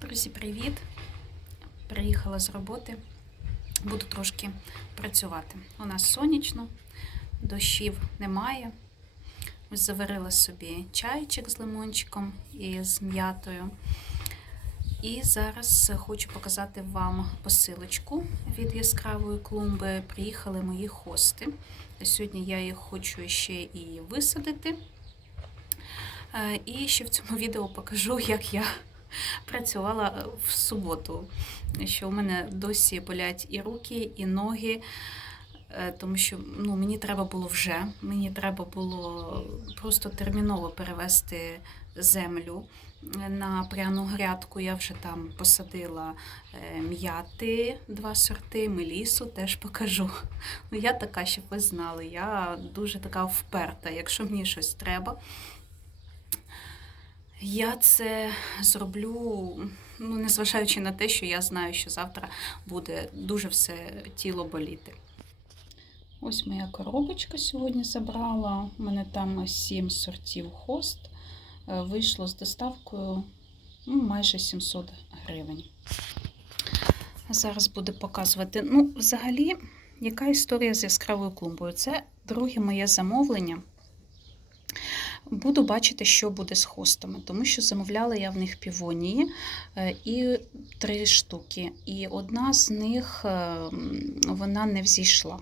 Друзі, привіт! Приїхала з роботи. Буду трошки працювати. У нас сонячно, дощів немає. Заварила собі чайчик з лимончиком і з м'ятою. І зараз хочу показати вам посилочку від яскравої клумби. Приїхали мої хости. Сьогодні я їх хочу ще і висадити. Е, І ще в цьому відео покажу, як я працювала в суботу, що у мене досі болять і руки, і ноги, е, тому що ну, мені треба було вже, мені треба було просто терміново перевести землю на пряну грядку. Я вже там посадила е, м'яти, два сорти, мелісу теж покажу. Ну, я така, щоб ви знали, я дуже така вперта. Якщо мені щось треба, я це зроблю, ну, незважаючи на те, що я знаю, що завтра буде дуже все тіло боліти. Ось моя коробочка сьогодні забрала. У мене там сім сортів хост. Е, Вийшло з доставкою ну, майже 700 гривень. Зараз буду показувати. Ну, взагалі, яка історія з яскравою клумбою? Це друге моє замовлення. Буду бачити, що буде з хостами, тому що замовляла я в них півонії е, і три штуки. І одна з них е, вона не взійшла.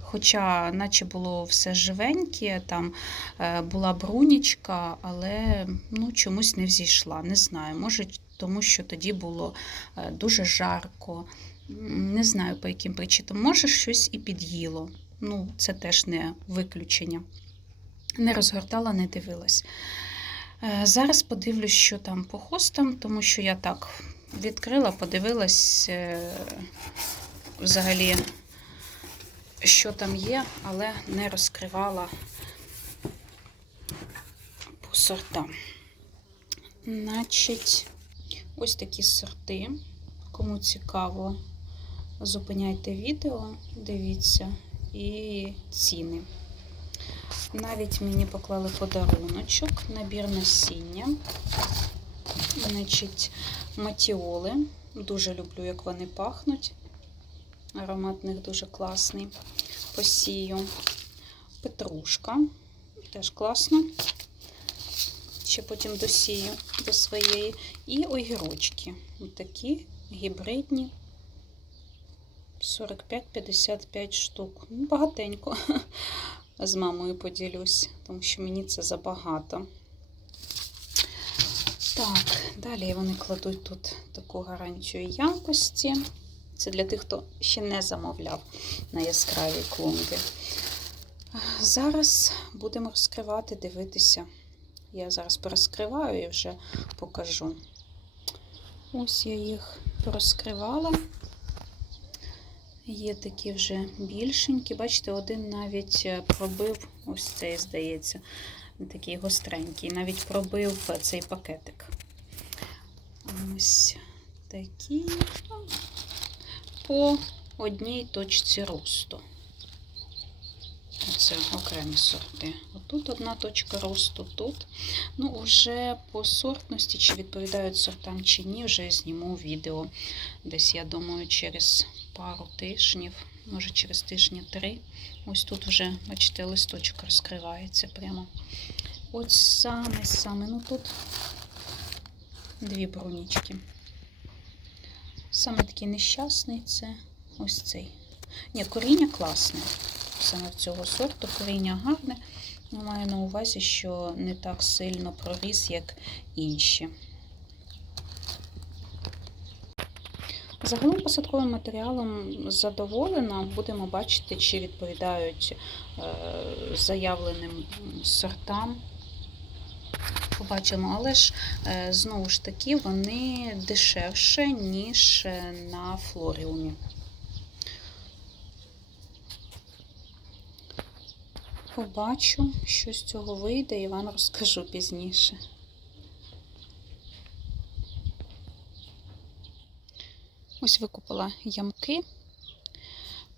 Хоча, наче було все живеньке, там е, була брунічка, але ну, чомусь не взійшла. Не знаю, може, тому що тоді було дуже жарко. Не знаю по яким причинам. Може, щось і під'їло. Ну, це теж не виключення. Не розгортала, не дивилась. Е, Зараз подивлюсь, що там по хостам, тому що я так відкрила, подивилась е, взагалі, що там є, але не розкривала по сортам. Значить, ось такі сорти. Кому цікаво, зупиняйте відео, дивіться і ціни. Навіть мені поклали подаруночок, набір насіння. Значить, матіоли. Дуже люблю, як вони пахнуть. Аромат в них дуже класний. Посію. Петрушка. Теж класно. Ще потім досію до своєї. І огірочки. Такі гібридні. 45-55 штук. Багатенько з мамою поділюсь, тому що мені це забагато. Так, далі вони кладуть тут таку гарантію якості. Це для тих, хто ще не замовляв на яскравій клумбі. Зараз будемо розкривати, дивитися. Я зараз порозкриваю і вже покажу. Ось я їх порозкривала. Є такі вже більшенькі. Бачите, один навіть е, пробив, ось цей, здається, такий гостренький, навіть пробив цей пакетик. Ось такі ну, по одній точці росту. Це окремі сорти. Отут одна точка росту, тут. Ну, вже по сортності, чи відповідають сортам, чи ні, вже зніму відео. Десь, я думаю, через пару тижнів, може через тижні три. Ось тут вже, бачите, листочок розкривається прямо. Ось саме, саме, ну тут дві брунічки. Саме такий нещасний це ось цей. Ні, коріння класне. Саме в цього сорту коріння гарне. але Маю на увазі, що не так сильно проріс, як інші. Загалом посадковим матеріалом задоволена. Будемо бачити, чи відповідають е, заявленим сортам. Побачимо, але ж е, знову ж таки вони дешевше, ніж е, на флоріумі. Побачу, що з цього вийде, і вам розкажу пізніше. Ось викупила ямки,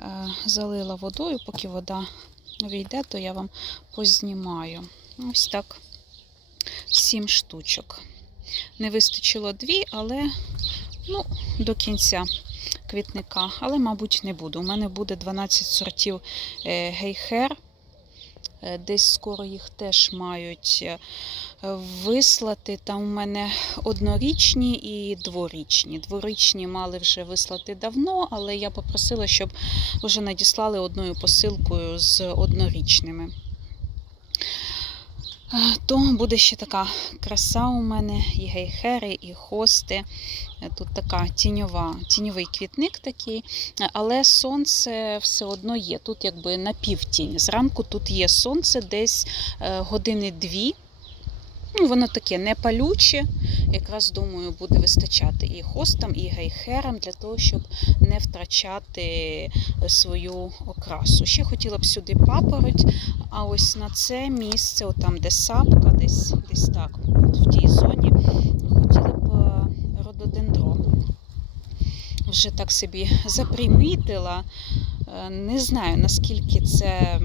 е, залила водою, поки вода війде, то я вам познімаю. Ось так 7 штучок. Не вистачило дві, але ну, до кінця квітника. Але, мабуть, не буду. У мене буде 12 сортів е, гейхер. Е, Десь скоро їх теж мають е, вислати. Там у мене однорічні і дворічні. Дворічні мали вже вислати давно, але я попросила, щоб вже надіслали одною посилкою з однорічними. То буде ще така краса у мене, і гейхери, і хости. Е, Тут така тіньова, тіньовий квітник такий, е, але сонце все одно є. Тут якби на півтінь. Зранку тут є сонце десь е, години дві. Ну, воно таке не палюче. Якраз думаю, буде вистачати і хостам, і гейхерам для того, щоб не втрачати е, свою окрасу. Ще хотіла б сюди папороть, а ось на це місце, отам, де сапка, десь, десь так, в тій зоні, хотіла б е, рододендрон. Вже так собі запримітила. Е, Не знаю, наскільки це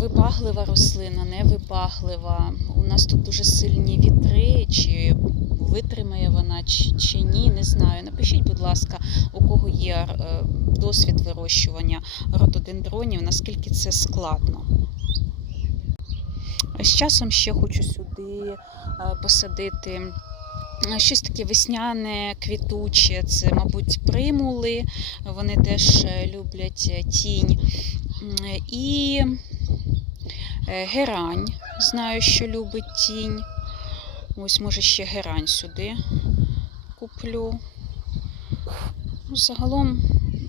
вибаглива рослина, невибаглива. У нас тут дуже сильні вітри, чи витримає вона, чи, чи ні, не знаю. Напишіть, будь ласка, у кого є е, досвід вирощування рододендронів, наскільки це складно. З часом ще хочу сюди е, посадити е, щось таке весняне, квітуче. Це, мабуть, примули. Вони теж люблять тінь. І герань. Знаю, що любить тінь. Ось, може, ще герань сюди куплю. Ну, загалом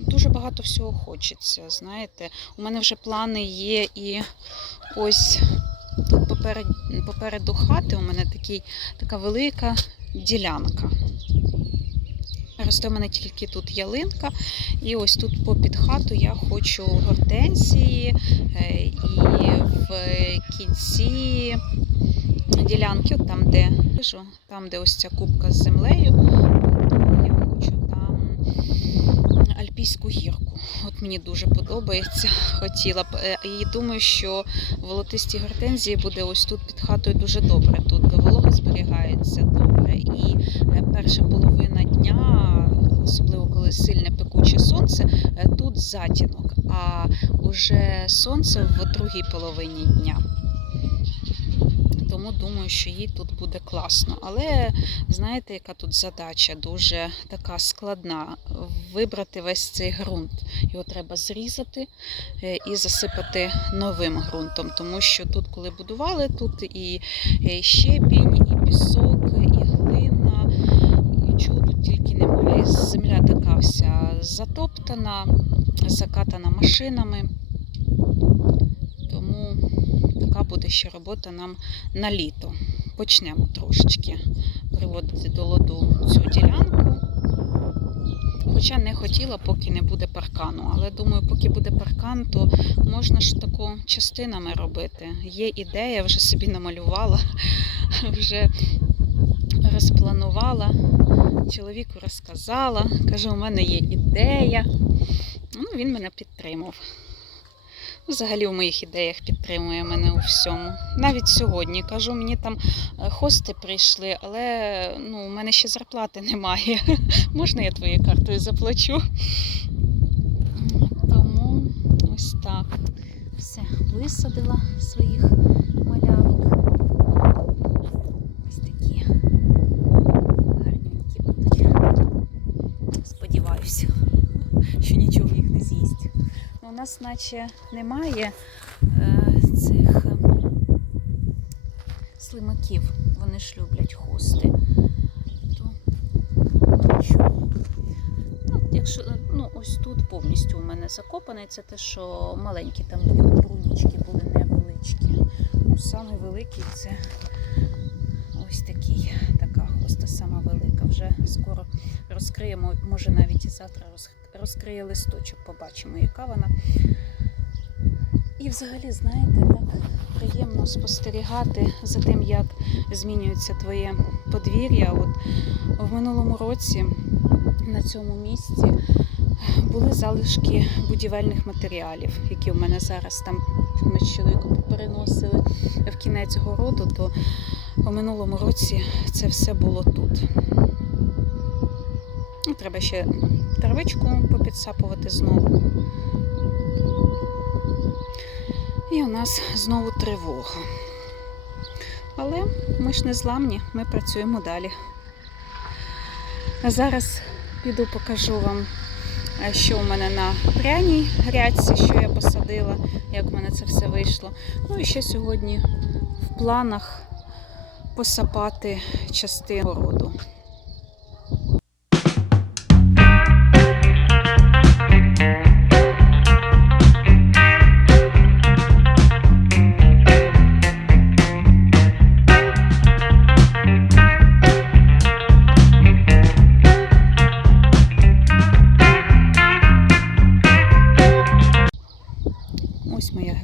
дуже багато всього хочеться. Знаєте, у мене вже плани є і ось тут поперед, попереду хати у мене такий, така велика ділянка. Росте в мене тільки тут ялинка, і ось тут попід хату я хочу гортензії, е, і в кінці ділянки, от там, де вижу, там, де ось ця кубка з землею, я хочу там альпійську гірку. От мені дуже подобається. Хотіла б. Е, І думаю, що волотисті гортензії буде ось тут під хатою дуже добре. Тут волога зберігається добре. І е, перша половина дня, особливо коли сильне пекуче сонце, е, тут затінок, а уже сонце в другій половині дня. Тому думаю, що їй тут буде класно. Але знаєте, яка тут задача дуже така складна вибрати весь цей ґрунт. Його треба зрізати е, і засипати новим ґрунтом. Тому що тут, коли будували, тут і е, щебінь, і пісок, і глина, і чого тут тільки немає. Земля така вся затоптана, закатана машинами. Така буде ще робота нам на літо. Почнемо трошечки приводити до ладу цю ділянку. Хоча не хотіла, поки не буде паркану. Але думаю, поки буде паркан, то можна ж таку частинами робити. Є ідея, вже собі намалювала, вже розпланувала, чоловіку розказала. Каже, у мене є ідея. Ну, він мене підтримав. Взагалі в моїх ідеях підтримує мене у всьому. Навіть сьогодні кажу, мені там е, хости прийшли, але ну, у мене ще зарплати немає. Можна я твоєю картою заплачу? Тому ось так. Все, висадила своїх малявок. Ось такі гарненькі будуть. Сподіваюся, що нічого їх не з'їсть. Ну, У нас наче немає е, цих е, слимаків. Вони ж люблять хости. То. Ну, якщо, ну, ось тут повністю у мене закопане, це те, що маленькі там брунічки були невеличкі. Ну, Саме великий це ось такий, така хоста сама велика. Вже скоро розкриємо, може навіть і завтра роз- розкриє листочок, побачимо, яка вона. І взагалі, знаєте, так приємно спостерігати за тим, як змінюється твоє подвір'я. От в минулому році на цьому місці були залишки будівельних матеріалів, які в мене зараз там ми з чоловіком переносили в кінець городу, то у минулому році це все було тут. Треба ще травичку попідсапувати знову. І у нас знову тривога. Але ми ж не зламні, ми працюємо далі. Зараз піду покажу вам, е, що у мене на пряній грядці, що я посадила, як в мене це все вийшло. Ну і ще сьогодні в планах посапати частину городу.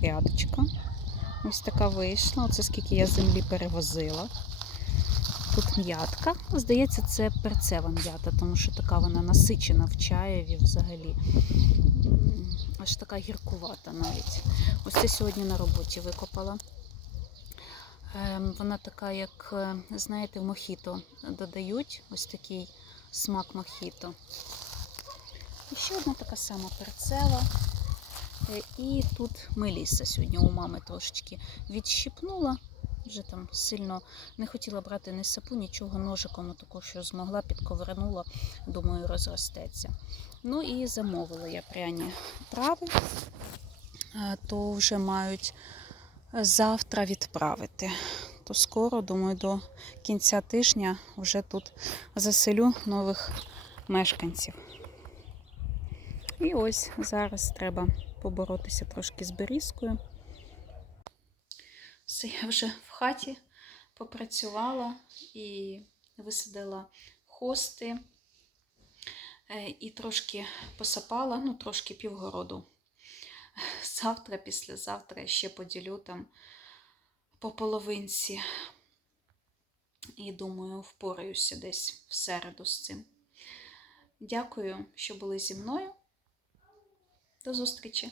Грядочка. Ось така вийшла. Оце скільки я землі перевозила. Тут м'ятка. Здається, це перцева м'ята, тому що така вона насичена в чаєві взагалі. Аж така гіркувата навіть. Ось це сьогодні на роботі викопала. Ем, Вона така, як, е, знаєте, в мохіто додають ось такий смак мохіто. І ще одна така сама перцева. І тут меліса сьогодні у мами трошечки відщипнула. Вже там сильно не хотіла брати ні сапу, нічого ножиком, такого, що змогла, підковернула, думаю, розростеться. Ну і замовила я пряні трави, то вже мають завтра відправити. То скоро, думаю, до кінця тижня вже тут заселю нових мешканців. І ось зараз треба поборотися трошки з берізкою. Все, я вже в хаті попрацювала і висадила хости, е, і трошки посапала, ну, трошки півгороду. Завтра, післязавтра я ще поділю там по половинці. І думаю, впораюся десь в середу з цим. Дякую, що були зі мною. До зустрічі!